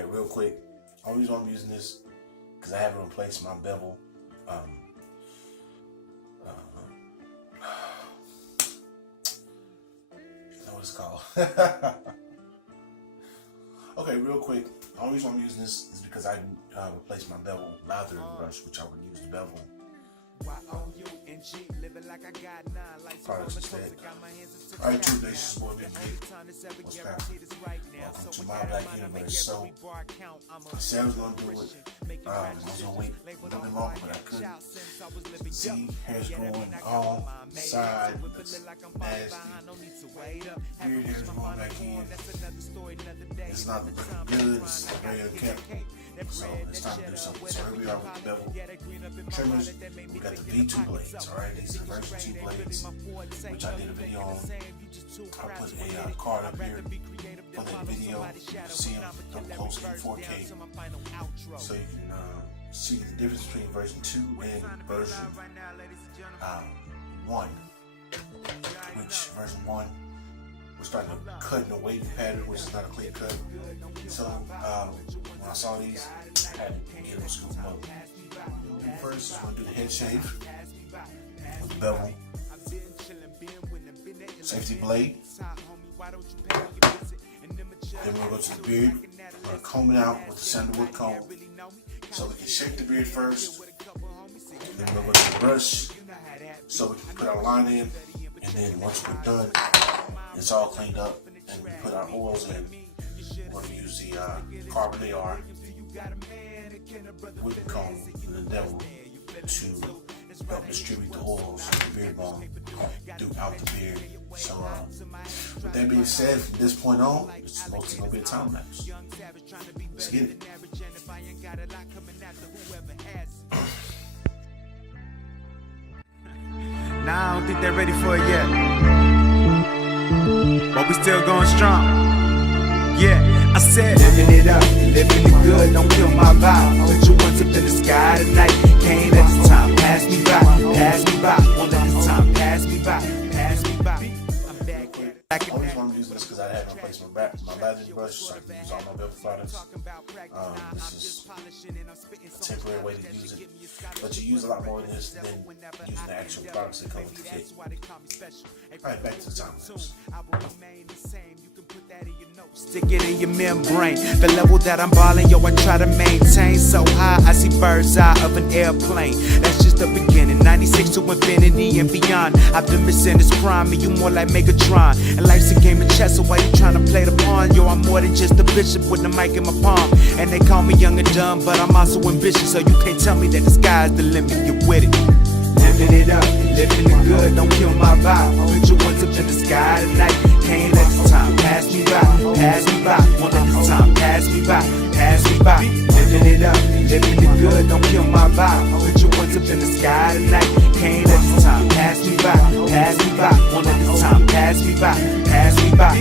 Okay, real quick. Only reason I'm using this because I haven't replaced my bevel. You know what it's called. Okay, real quick. The only reason I'm using this is because I replaced my bevel lovethybeard brush, which I would use the bevel. Products instead. Alright, two days, boy, big what's happening? Welcome to my black universe. So, I said I was going to do it. I was going to wait a little bit longer, but I couldn't. See, hair's growing all sides. It's nasty. Beard hair's growing back in. It's not looking good. It's very unkempt. So it's time to do something. So here we are with the bevel trimmers. We got the V2 blades, alright? These are version 2 blades, which I did a video on. I put a card up here for that video. You can see them up close in 4K. So you can see the difference between version 2 and version 1. Which version 1, we're starting to cut in a wavy pattern, which is not a clear cut. So when I saw these, I had to get them scooped up. First, we're going to do the head shave with the bevel, safety blade. Then we'll go to the beard. We're going to comb it out with the sandalwood comb. So we can shape the beard first. Then we'll go to the brush so we can put our line in. And then once we're done, it's all cleaned up and we put our oils in. We're going to use the carbon AR with the comb and the Ndevu to help distribute the oils and the beard balm throughout the beard. So with that being said, from this point on, it's mostly going to be a time lapse. Let's get it. Nah, I don't think they're ready for it yet, but we still going strong. Yeah, I said living it up, living it good, don't kill my vibe. Put your ones up in the sky tonight. Can't let this time pass me by, pass me by. Won't let this time pass me by, pass me by. I'm back here. I always want to use this because I haven't replaced my lather brush, so I can use all my bevel products. This is a temporary way to use it, but you use a lot more of this than using the actual products that come with the kit. Alright, back to the time lapse. Stick it in your membrane. The level that I'm balling, yo, I try to maintain so high. I see bird's eye of an airplane. That's just the beginning. 96 to infinity and beyond. Optimus in his prime, you more like Megatron. And life's a game of chess, so why you trying to play the pawn? Yo, I'm more than just a bishop with the mic in my palm. And they call me young and dumb, but I'm also ambitious. So you can't tell me that the sky's the limit. You're with it. Living it up, living it good, don't kill my vibe. Put your ones up in the sky tonight. Can't let this time pass me by, pass me by. Won't let this time pass me by, pass me by. Living it up, living it good, don't kill my vibe. Put your ones up in the sky tonight. Can't let this time pass me by, pass me by. Won't let this time pass me by, pass me by.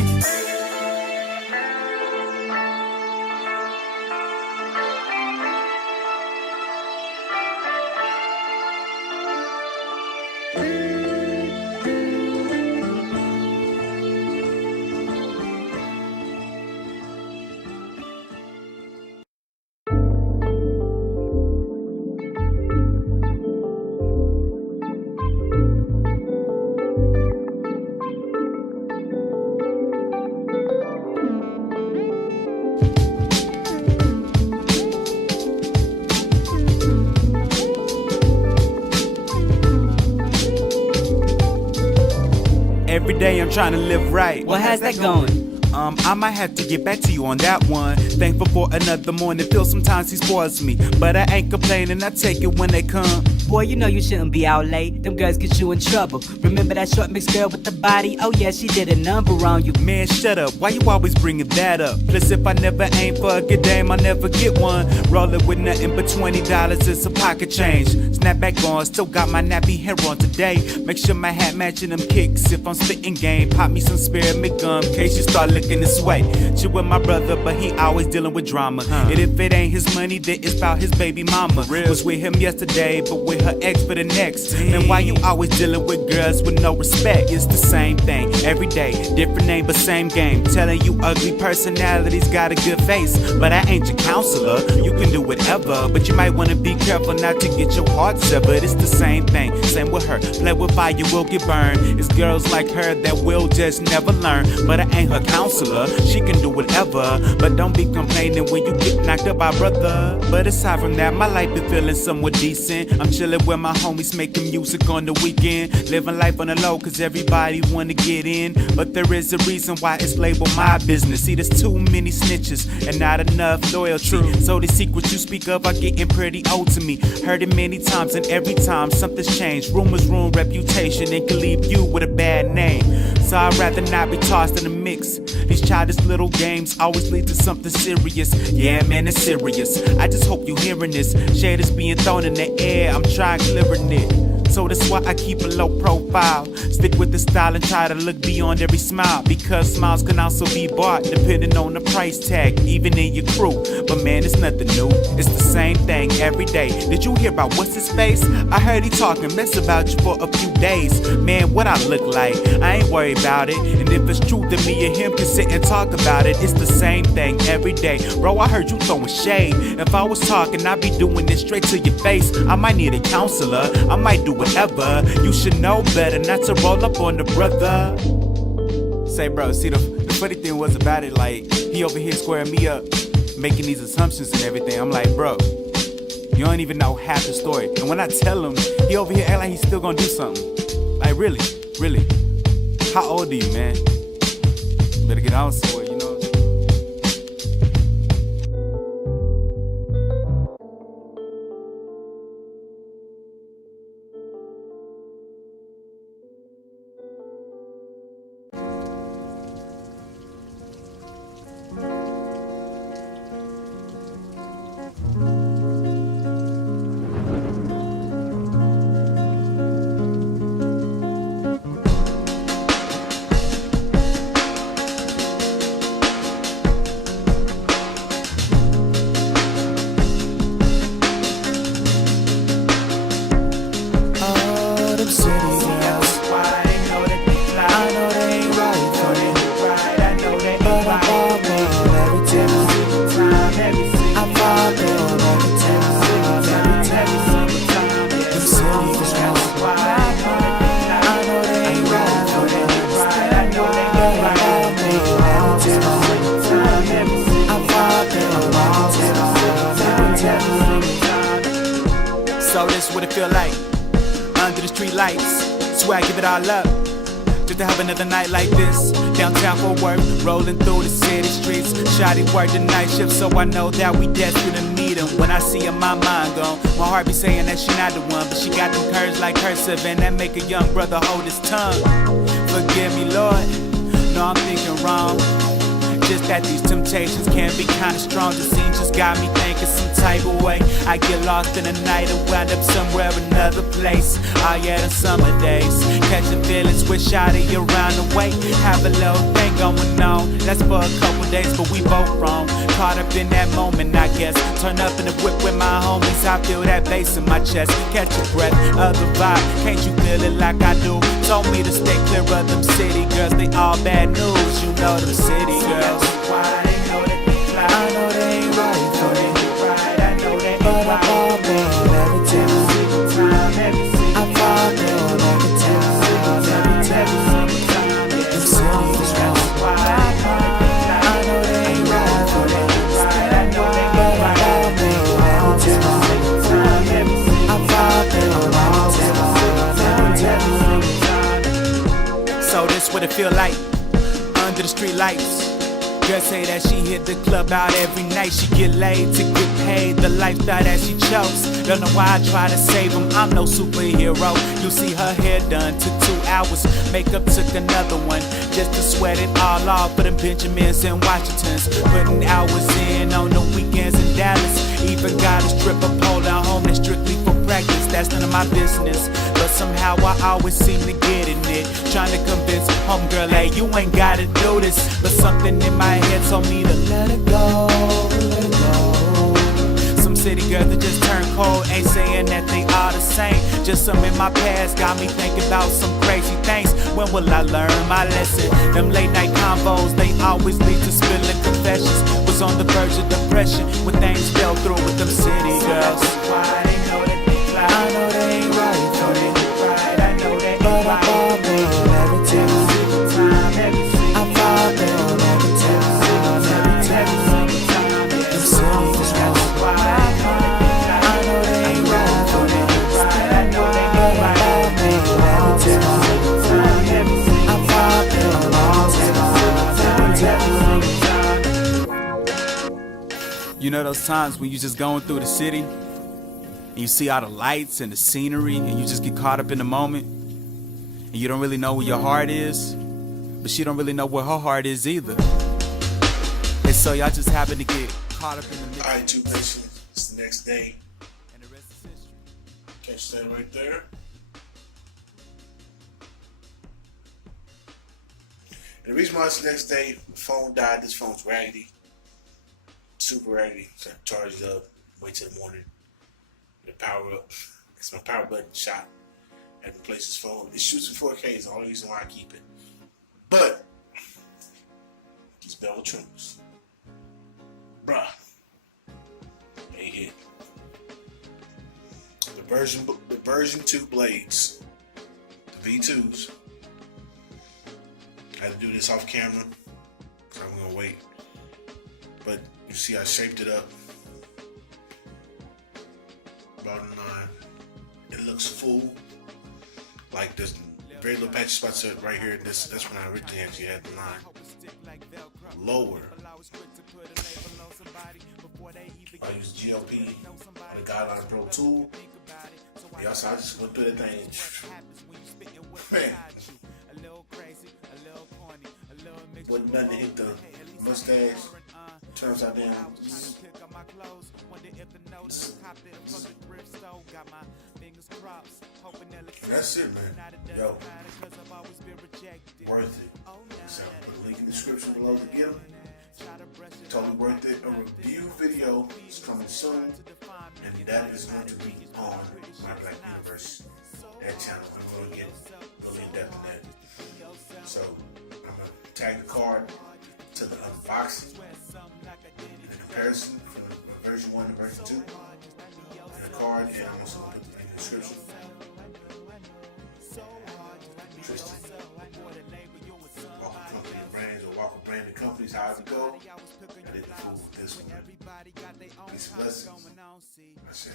Every day I'm trying to live right. Well, how's that going? I might have to get back to you on that one. Thankful for another morning. Feel sometimes he spoils me, but I ain't complaining. I take it when they come. Boy, you know you shouldn't be out late. Them girls get you in trouble. Remember that short mixed girl with the body? Oh yeah, she did a number on you. Man, shut up. Why you always bringing that up? Plus, if I never aim for a good dame, I never get one. Rolling with nothing but $20 and some pocket change. Snap back on, still got my nappy hair on today. Make sure my hat matching them kicks. If I'm spitting game, pop me some spearmint gum. In case you start looking looking this way. Chill with my brother, but he always dealing with drama. And if it ain't his money, then it's about his baby mama. Was with him yesterday, but with her ex for the next. And why you always dealing with girls with no respect? It's the same thing every day, different name but same game. Telling you ugly personalities got a good face, but I ain't your counselor. You can do whatever, but you might wanna be careful not to get your heart severed. It's the same thing, same with her. Play with fire, you will get burned. It's girls like her that will just never learn, but I ain't her counselor. She can do whatever, but don't be complaining when you get knocked up by brother. But aside from that, my life been feeling somewhat decent. I'm chilling with my homies, making music on the weekend, living life on the low cause everybody wanna get in, but there is a reason why it's labeled my business. See, there's too many snitches and not enough loyalty, so the secrets you speak of are getting pretty old to me. Heard it many times and every time something's changed. Rumors ruin reputation and can leave you with a bad name, so I'd rather not be tossed in the mix. These childish little games always lead to something serious. Yeah man, it's serious. I just hope you hearing this. Shade is being thrown in the air, I'm trying clearing it. So that's why I keep a low profile. Stick with the style and try to look beyond every smile, because smiles can also be bought depending on the price tag, even in your crew. But man, it's nothing new, it's the same thing every day. Did you hear about what's his face? I heard he talking mess about you for a few days. Man, what I look like, I ain't worried about it. And if it's true, then me and him can sit and talk about it. It's the same thing every day. Bro, I heard you throwing shade. If I was talking, I'd be doing this straight to your face. I might need a counselor, I might do whatever. You should know better not to roll up on the brother. Say bro, see the funny thing was about it, like he over here squaring me up, making these assumptions and everything. I'm like, bro, you don't even know half the story. And when I tell him, he over here act like he's still gonna do something. Like really, really. How old are you, man? Better get on somewhere, you know. So this what it feel like under the street lights. Swear I give it all up just to have another night like this. Downtown for work, rolling through the city streets. Shawty work the night shift, so I know that we destined to meet him. When I see her, my mind gone. My heart be saying that she not the one, but she got them curves like cursive, and that make a young brother hold his tongue. Forgive me, Lord, no, I'm thinking wrong. Just that these temptations can be kinda strong. The scene just got me thinking some type of way. I get lost in the night and wind up somewhere another place. Oh yeah, the summer days, catching feelings with shawty around the way. Have a little thing going on, that's for a couple days, but we both wrong. Caught up in that moment, I guess. Turn up in the whip with my homies, I feel that bass in my chest. Catch a breath of the vibe, can't you feel it like I do? Told me to stay clear of them city girls, they all bad news. You know them city girls. Why they know that they fly. I know they ain't right for me. Right, I know they ain't right. But I fall down every time. I fall down every time. Every time. Them city girls. Why I know they ain't right for me. Right, I know they ain't right. But I fall down every time. I fall down every time. So this what it feel like under the street lights. Girl say that she hit the club out every night. She get laid to get paid, the lifestyle that she chose. Don't know why I try to save him, I'm no superhero. You see her hair done, took 2 hours. Makeup took another one, just to sweat it all off for them Benjamins and Washingtons. Putting hours in on the weekends in Dallas. Even got a stripper pole at home that's strictly for practice. that's none of my business. But somehow I always seem to get in it. Trying to convince homegirl, hey, you ain't gotta do this. But something in my head told me to let it go, let it go. Some city girls that just turn cold, ain't saying that they are the same. Just some in my past got me thinking about some crazy things. When will I learn my lesson? Them late night convos, they always lead to spilling confessions. Was on the verge of depression when things fell through with them city girls. Why they know that they fly? I know they ain't right for me. I know they ain't right. But I fall down every time. I fall down every time. Them city girls. I know they ain't right for me. I know they ain't right for me. Every time. I fall down every time. You know those times when you just going through the city and you see all the lights and the scenery and you just get caught up in the moment and you don't really know where your heart is, but she don't really know where her heart is either. And so y'all just happen to get caught up in the middle. Alright, Tube Nation, it's the next day. And the rest is history. Catch that right there. And the reason why it's the next day, the phone died. This phone's raggedy. Super raggedy. So I charged it up, wait till the morning. The power up. Because my power button shot. I had to replace this phone. It shoots in 4K is the only reason why I keep it. But these Bevel trimmers. Bruh. They hit. The version 2 blades. The V2s. I had to do this off camera, so I'm gonna wait. But you see, I shaped it up. About a 9. It looks full. Like there's very little patch spots right here. That's when I originally actually had the 9. Lower. I use GLP on the guidelinepro tool. Yeah, so I just went through that thing. Man. Wasn't nothing to hit the mustache. Turns out damn. That's it, man. Yo. Worth it. So put a link in the description below to get them. Totally worth it. A review video is coming soon. And that is going to be on my Black Universe channel. I'm going to get really in depth in that. So I'm going to tag the card to the unboxing and the comparison from version 1 to version 2 and the card, and I'm also going to put it in the description. Tristan, Walker Company brands or Walker branded companies, how's it go? I did the fool with this one. Peace and blessings. That's it.